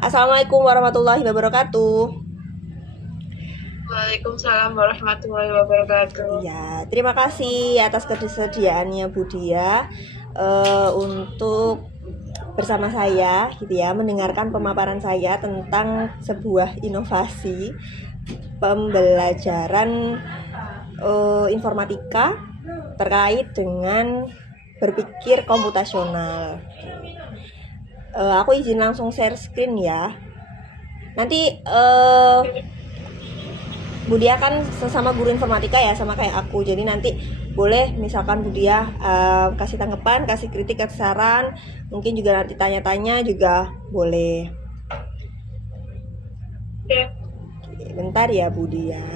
Assalamualaikum warahmatullahi wabarakatuh. Waalaikumsalam warahmatullahi wabarakatuh. Ya, terima kasih atas kesediaannya Budia untuk bersama saya gitu ya, mendengarkan pemaparan saya tentang sebuah inovasi pembelajaran informatika terkait dengan berpikir komputasional. Aku izin langsung share screen ya. Nanti Budia kan sesama guru informatika ya, sama kayak aku. Jadi nanti boleh misalkan Budia kasih tanggapan, kasih kritik, kasih saran, mungkin juga nanti tanya-tanya juga boleh. Oke. Bentar ya Budia.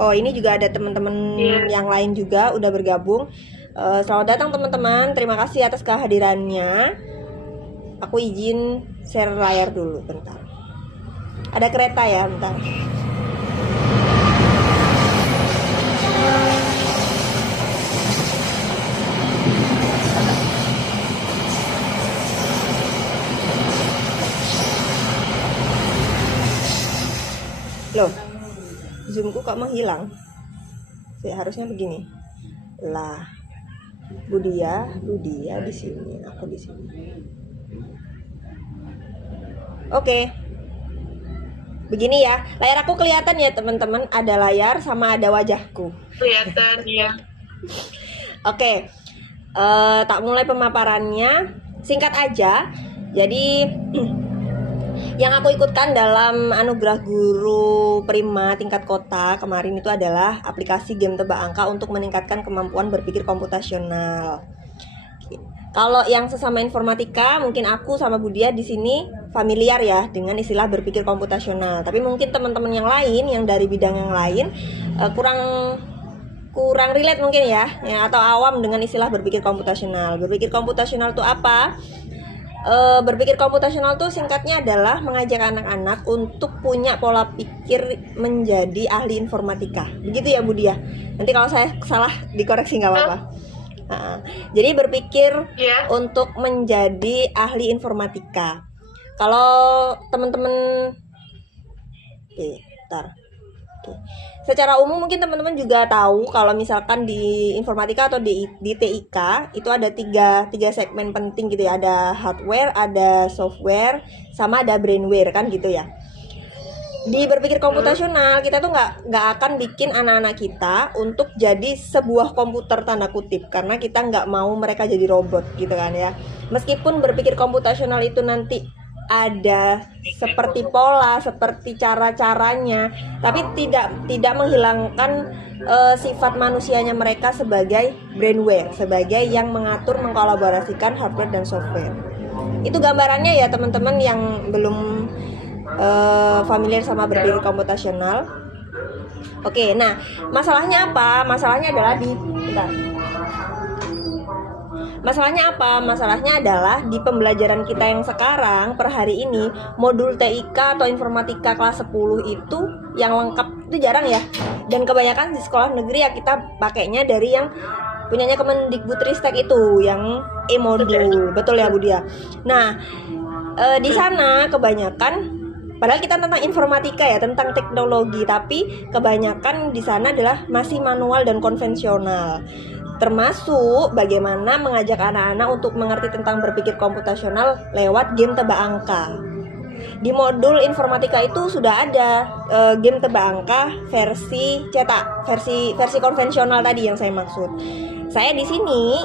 Oh, ini juga ada teman-teman yang lain juga udah bergabung. Selamat datang teman-teman. Terima kasih atas kehadirannya. Aku izin share layar dulu bentar. Ada kereta ya, bentar. Loh, zoomku kok menghilang? Harusnya begini. Lah, Budia di sini, aku di sini. Oke. Begini ya, layar aku kelihatan ya teman-teman, ada layar sama ada wajahku. Kelihatan ya. Oke. Tak mulai pemaparannya, singkat aja. Jadi yang aku ikutkan dalam anugerah guru prima tingkat kota kemarin itu adalah aplikasi game tebak angka untuk meningkatkan kemampuan berpikir komputasional. Kalau yang sesama informatika, mungkin aku sama Budia di sini familiar ya dengan istilah berpikir komputasional. Tapi mungkin teman-teman yang lain yang dari bidang yang lain kurang relate mungkin ya, atau awam dengan istilah berpikir komputasional. Berpikir komputasional itu apa? Berpikir komputasional itu singkatnya adalah mengajak anak-anak untuk punya pola pikir menjadi ahli informatika. Begitu ya Budia. Nanti kalau saya salah dikoreksi nggak apa-apa. Jadi berpikir untuk menjadi ahli informatika. Kalau teman-teman, secara umum mungkin teman-teman juga tahu kalau misalkan di informatika atau di TIK itu ada tiga segmen penting gitu ya. Ada hardware, ada software, sama ada brainware kan gitu ya. Di berpikir komputasional kita tuh nggak akan bikin anak-anak kita untuk jadi sebuah komputer tanda kutip, karena kita nggak mau mereka jadi robot gitu kan ya. Meskipun berpikir komputasional itu nanti ada seperti pola, seperti cara-caranya, tapi tidak menghilangkan sifat manusianya mereka sebagai brainware, sebagai yang mengatur, mengkolaborasikan hardware dan software. Itu gambarannya ya teman-teman yang belum familiar sama berpikir komputasional. Oke, nah masalahnya apa? Masalahnya adalah Masalahnya adalah di pembelajaran kita yang sekarang per hari ini, modul TIK atau informatika kelas 10 itu yang lengkap itu jarang ya. Dan kebanyakan di sekolah negeri ya kita pakainya dari yang punyanya Kemendikbudristek itu, yang e-modul. Betul ya Budia? Nah, di sana kebanyakan, padahal kita tentang informatika ya, tentang teknologi, tapi kebanyakan di sana adalah masih manual dan konvensional. Termasuk bagaimana mengajak anak-anak untuk mengerti tentang berpikir komputasional lewat game tebak angka. Di modul informatika itu sudah ada game tebak angka versi cetak, versi konvensional tadi yang saya maksud. Saya di sini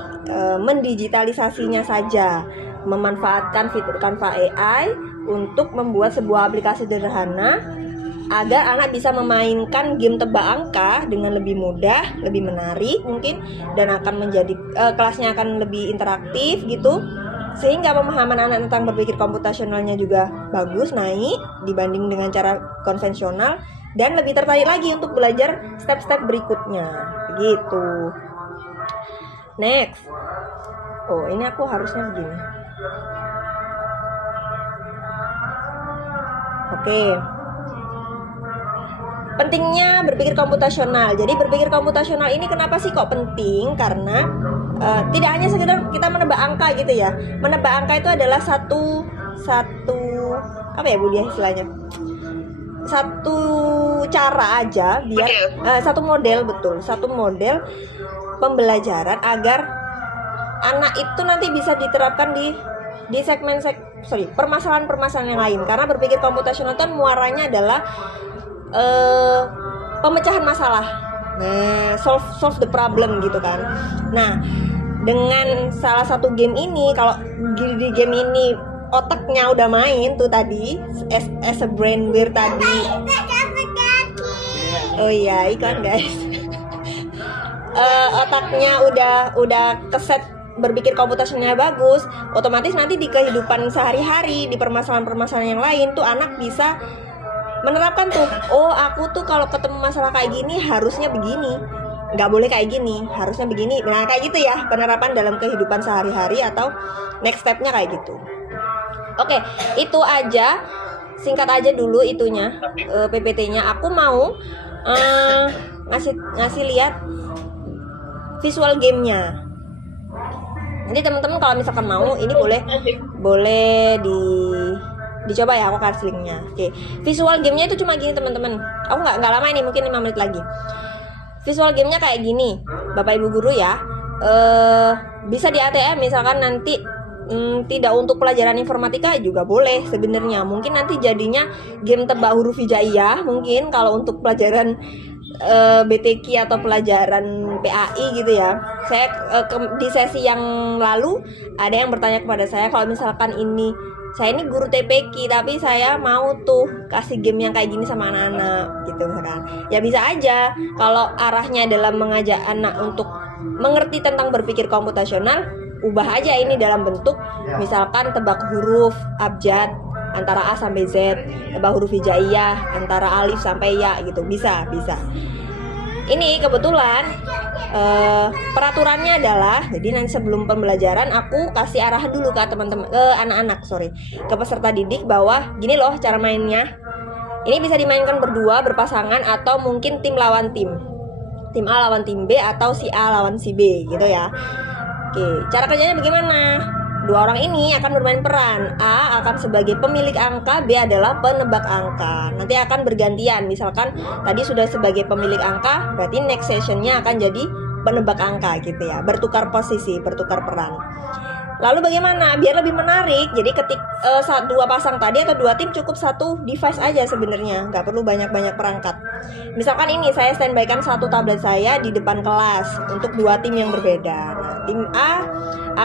mendigitalisasinya saja, memanfaatkan fitur Canva AI untuk membuat sebuah aplikasi sederhana agar anak bisa memainkan game tebak angka dengan lebih mudah, lebih menarik mungkin, dan akan menjadi kelasnya akan lebih interaktif gitu, sehingga pemahaman anak tentang berpikir komputasionalnya juga bagus, naik dibanding dengan cara konvensional, dan lebih tertarik lagi untuk belajar step-step berikutnya gitu. Next. Oh, ini aku harusnya begini. Oke. Pentingnya berpikir komputasional. Jadi berpikir komputasional ini kenapa sih kok penting? Karena tidak hanya sekedar kita menebak angka gitu ya. Menebak angka itu adalah satu apa ya Bu dia istilahnya, satu cara aja biar satu model, betul, satu model pembelajaran agar anak itu nanti bisa diterapkan di permasalahan-permasalahan yang lain. Karena berpikir komputasional kan muaranya adalah pemecahan masalah, nah solve the problem gitu kan. Nah dengan salah satu game ini, kalau di game ini otaknya udah main tuh tadi, as a brainware tadi. Oh iya, iklan guys. Otaknya udah keset berpikir komputasionalnya bagus, otomatis nanti di kehidupan sehari-hari, di permasalahan-permasalahan yang lain tuh anak bisa menerapkan tuh, oh aku tuh kalau ketemu masalah kayak gini harusnya begini, nggak boleh kayak gini, harusnya begini. Nah kayak gitu ya penerapan dalam kehidupan sehari-hari atau next stepnya kayak gitu. Oke, itu aja, singkat aja dulu itunya, PPT-nya. Aku mau ngasih lihat visual gamenya. Nanti teman-teman kalau misalkan mau, ini boleh dicoba ya, aku kasih linknya. Oke, visual gamenya itu cuma gini teman-teman. Aku nggak lama ini, mungkin 5 menit lagi. Visual gamenya kayak gini, Bapak Ibu guru ya. Bisa di ATM misalkan nanti. Tidak untuk pelajaran informatika juga boleh sebenarnya. Mungkin nanti jadinya game tebak huruf hijaiyah mungkin kalau untuk pelajaran BTQ atau pelajaran PAI gitu ya. Saya di sesi yang lalu ada yang bertanya kepada saya, kalau misalkan saya ini guru TPQ tapi saya mau tuh kasih game yang kayak gini sama anak-anak gitu misalkan. Ya bisa aja kalau arahnya dalam mengajak anak untuk mengerti tentang berpikir komputasional, ubah aja ini dalam bentuk misalkan tebak huruf abjad antara A sampai Z, tebak huruf hijaiyah antara alif sampai ya gitu, bisa. Ini kebetulan peraturannya adalah, jadi nanti sebelum pembelajaran aku kasih arahan dulu ke teman-teman, ke peserta didik bahwa gini loh cara mainnya. Ini bisa dimainkan berdua, berpasangan, atau mungkin tim lawan tim A lawan tim B, atau si A lawan si B gitu ya. Oke, cara kerjanya bagaimana? Dua orang ini akan bermain peran. A akan sebagai pemilik angka, B adalah penebak angka. Nanti akan bergantian. Misalkan tadi sudah sebagai pemilik angka, berarti next sessionnya akan jadi penebak angka gitu ya. Bertukar posisi, bertukar peran. Lalu bagaimana? Biar lebih menarik, jadi dua pasang tadi atau dua tim cukup satu device aja sebenarnya, nggak perlu banyak-banyak perangkat. Misalkan ini saya standby-kan satu tablet saya di depan kelas untuk dua tim yang berbeda. Nah, tim A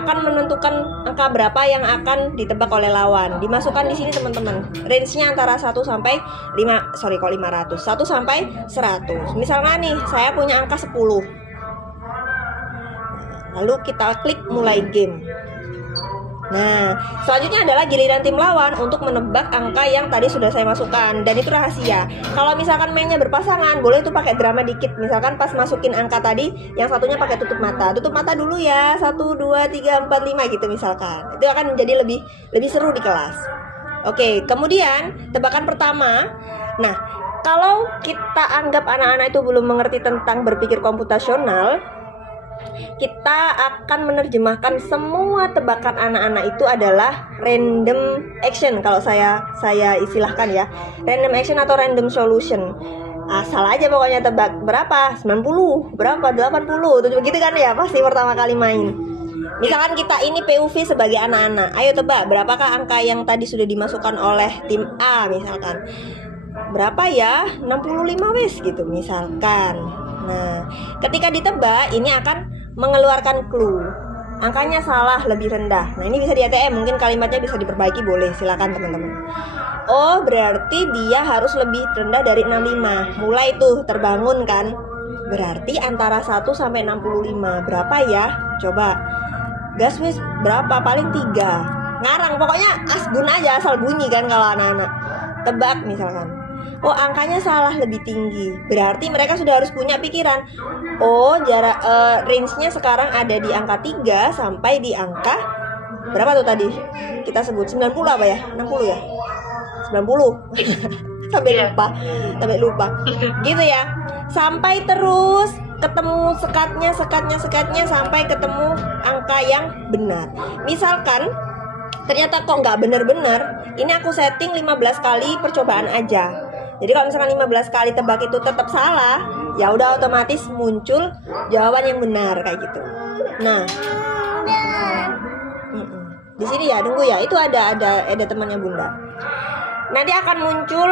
akan menentukan angka berapa yang akan ditebak oleh lawan. Dimasukkan di sini teman-teman. Range-nya antara 1 sampai 500. 1 sampai 100. Misalnya nih, saya punya angka 10. Lalu kita klik mulai game. Nah, selanjutnya adalah giliran tim lawan untuk menebak angka yang tadi sudah saya masukkan, dan itu rahasia. Kalau misalkan mainnya berpasangan, boleh tuh pakai drama dikit. Misalkan pas masukin angka tadi, yang satunya pakai tutup mata. Tutup mata dulu ya, 1, 2, 3, 4, 5 gitu misalkan. Itu akan menjadi lebih seru di kelas. Oke, kemudian tebakan pertama. Nah, kalau kita anggap anak-anak itu belum mengerti tentang berpikir komputasional, kita akan menerjemahkan semua tebakan anak-anak itu adalah random action. Kalau saya istilahkan ya, random action atau random solution. Asal aja pokoknya tebak berapa, 90, berapa, 80, tuh begitu kan ya, pasti pertama kali main. Misalkan kita ini PUV sebagai anak-anak, ayo tebak berapakah angka yang tadi sudah dimasukkan oleh tim A misalkan. Berapa ya? 65 wes gitu misalkan. Nah, ketika ditebak ini akan mengeluarkan clue. Angkanya salah, lebih rendah. Nah, ini bisa di ATM, mungkin kalimatnya bisa diperbaiki, boleh, silakan teman-teman. Oh, berarti dia harus lebih rendah dari 65. Mulai tuh terbangun kan. Berarti antara 1 sampai 65. Berapa ya? Coba. Gas wis berapa? Paling 3. Ngarang, pokoknya asbun aja, asal bunyi kan kalau anak-anak. Tebak misalkan. Oh, angkanya salah, lebih tinggi. Berarti mereka sudah harus punya pikiran. Oh, jarak range-nya sekarang ada di angka 3 sampai di angka berapa tuh tadi? Kita sebut 90 apa ya? 60 ya? 90. Sampai lupa. Gitu ya. Sampai terus ketemu sekatnya sampai ketemu angka yang benar. Misalkan ternyata kok nggak bener-bener. Ini aku setting 15 kali percobaan aja. Jadi kalau misalkan 15 kali tebak itu tetap salah, ya udah otomatis muncul jawaban yang benar kayak gitu. Nah, di sini ya tunggu ya, itu ada temannya Bunda. Nanti akan muncul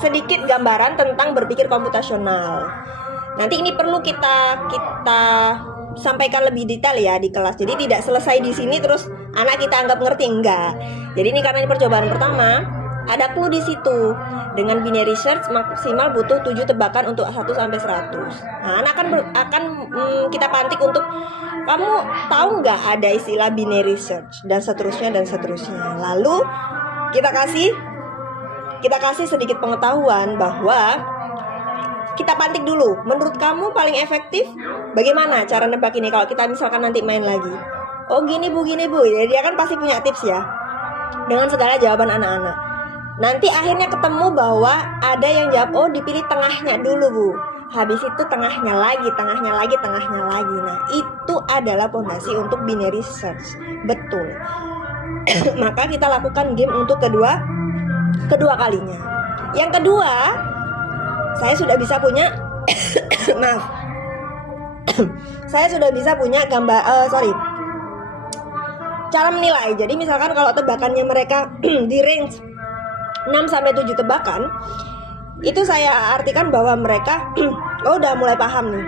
sedikit gambaran tentang berpikir komputasional. Nanti ini perlu kita sampaikan lebih detail ya di kelas. Jadi tidak selesai di sini terus anak kita anggap ngerti, enggak. Jadi ini karena ini percobaan pertama, ada clue di situ. Dengan binary search maksimal butuh 7 tebakan untuk 1 sampai 100. Nah, anak akan kita pantik untuk kamu tahu nggak ada istilah binary search dan seterusnya. Lalu kita kasih sedikit pengetahuan bahwa kita pantik dulu. Menurut kamu paling efektif bagaimana cara nebak ini kalau kita misalkan nanti main lagi? Oh gini bu. Jadi dia kan pasti punya tips ya dengan segala jawaban anak-anak. Nanti akhirnya ketemu bahwa ada yang jawab, oh dipilih tengahnya dulu bu. Habis itu tengahnya lagi. Nah itu adalah fondasi untuk binary search. Betul. Maka kita lakukan game untuk kedua kalinya. Yang kedua, saya sudah bisa punya maaf. Saya sudah bisa punya cara menilai. Jadi misalkan kalau tebakannya mereka di range 6-7 tebakan, itu saya artikan bahwa mereka oh udah mulai paham nih.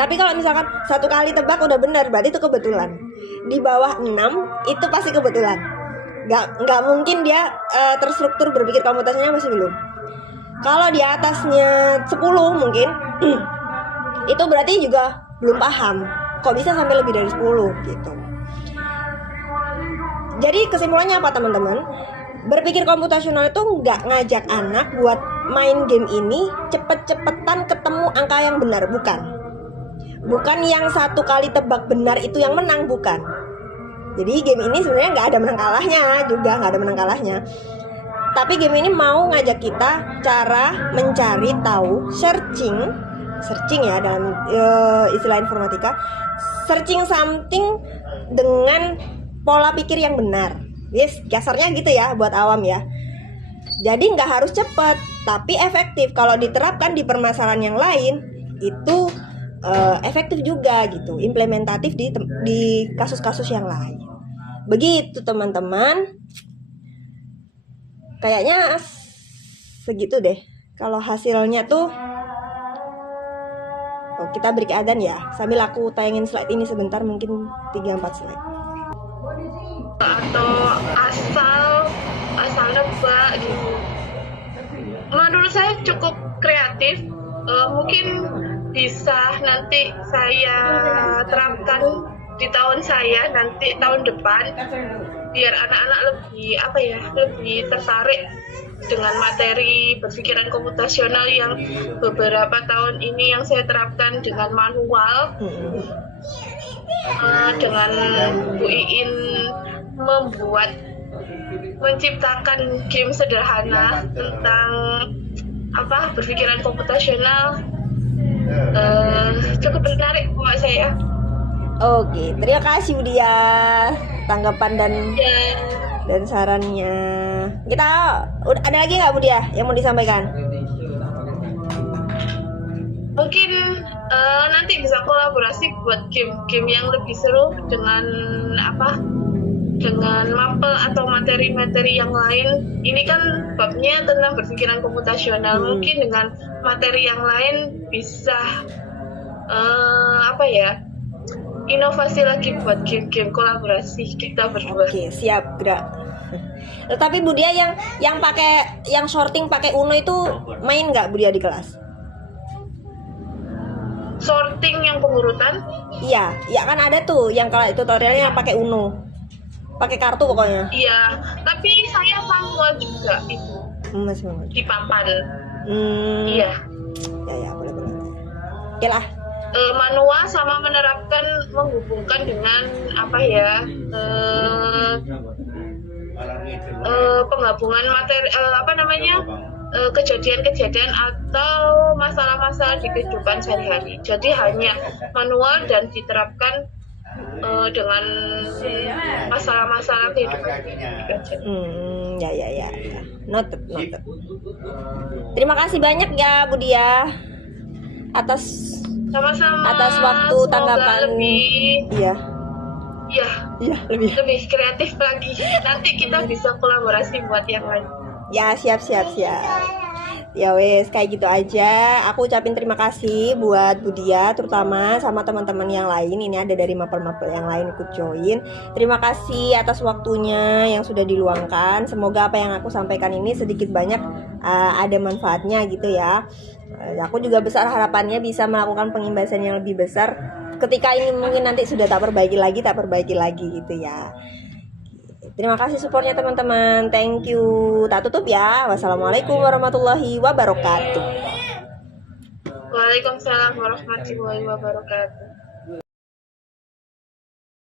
Tapi kalau misalkan 1 kali tebak udah benar, berarti itu kebetulan. Di bawah 6 itu pasti kebetulan. Nggak mungkin dia terstruktur berpikir komputasinya masih belum. Kalau di atasnya 10 mungkin itu berarti juga belum paham. Kok bisa sampai lebih dari 10 gitu. Jadi kesimpulannya apa teman-teman? Berpikir komputasional itu nggak ngajak anak buat main game ini cepet-cepetan ketemu angka yang benar, bukan yang 1 kali tebak benar itu yang menang, bukan. Jadi game ini sebenarnya nggak ada menang kalahnya. Tapi game ini mau ngajak kita cara mencari tahu, searching ya dalam istilah informatika, searching something dengan pola pikir yang benar. Yes, dasarnya gitu ya buat awam ya. Jadi nggak harus cepat, tapi efektif. Kalau diterapkan di permasalahan yang lain, itu efektif juga gitu, implementatif di kasus-kasus yang lain. Begitu teman-teman. Kayaknya segitu deh. Kalau hasilnya tuh, kita break adzan ya. Sambil aku tayangin slide ini sebentar, mungkin 3-4 slide. Atau asal nebak gitu. Menurut saya cukup kreatif. Mungkin bisa nanti saya terapkan di tahun saya nanti tahun depan, biar anak-anak lebih tertarik dengan materi berpikiran komputasional yang beberapa tahun ini yang saya terapkan dengan manual. Dengan Bu Iin menciptakan game sederhana tentang berpikiran komputasional, cukup menarik buat saya. Oke, terima kasih Budia tanggapan dan sarannya. Kita ada lagi nggak Budia yang mau disampaikan? Mungkin nanti bisa kolaborasi buat game-game yang lebih seru dengan mapel atau materi-materi yang lain. Ini kan babnya tentang berpikiran komputasional. Mungkin dengan materi yang lain bisa inovasi lagi buat game-game kolaborasi kita berdua. Oke, siap gerak. Tetapi Budia yang sorting pakai Uno itu main nggak Budia di kelas? Sorting yang pengurutan? Iya, ya kan ada tuh yang kalau tutorialnya pakai Uno, pakai kartu pokoknya. Iya, tapi saya manual juga itu. Mas banget. Di papan. Iya. Ya boleh. Oke lah. Manual sama menerapkan menghubungkan dengan penggabungan materi kejadian-kejadian atau masalah-masalah di kehidupan sehari-hari. Jadi hanya manual dan diterapkan dengan masalah-masalah kehidupan. Ya. Noted. Terima kasih banyak ya Budia atas Sama-sama. waktu Semoga tanggapan. lebih Iya, lebih. lebih kreatif lagi. Nanti kita bisa kolaborasi buat yang lain. Ya, siap. Ya wes, kayak gitu aja. Aku ucapin terima kasih buat Budia terutama sama teman-teman yang lain. Ini ada dari mapel-mapel yang lain ikut join. Terima kasih atas waktunya yang sudah diluangkan. Semoga apa yang aku sampaikan ini sedikit banyak ada manfaatnya gitu ya. Aku juga besar harapannya bisa melakukan pengimbasan yang lebih besar. Ketika ini mungkin nanti sudah tak perbaiki lagi gitu ya. Terima kasih supportnya teman-teman. Thank you. Tak tutup ya. Wassalamualaikum warahmatullahi wabarakatuh. Waalaikumsalam warahmatullahi wabarakatuh.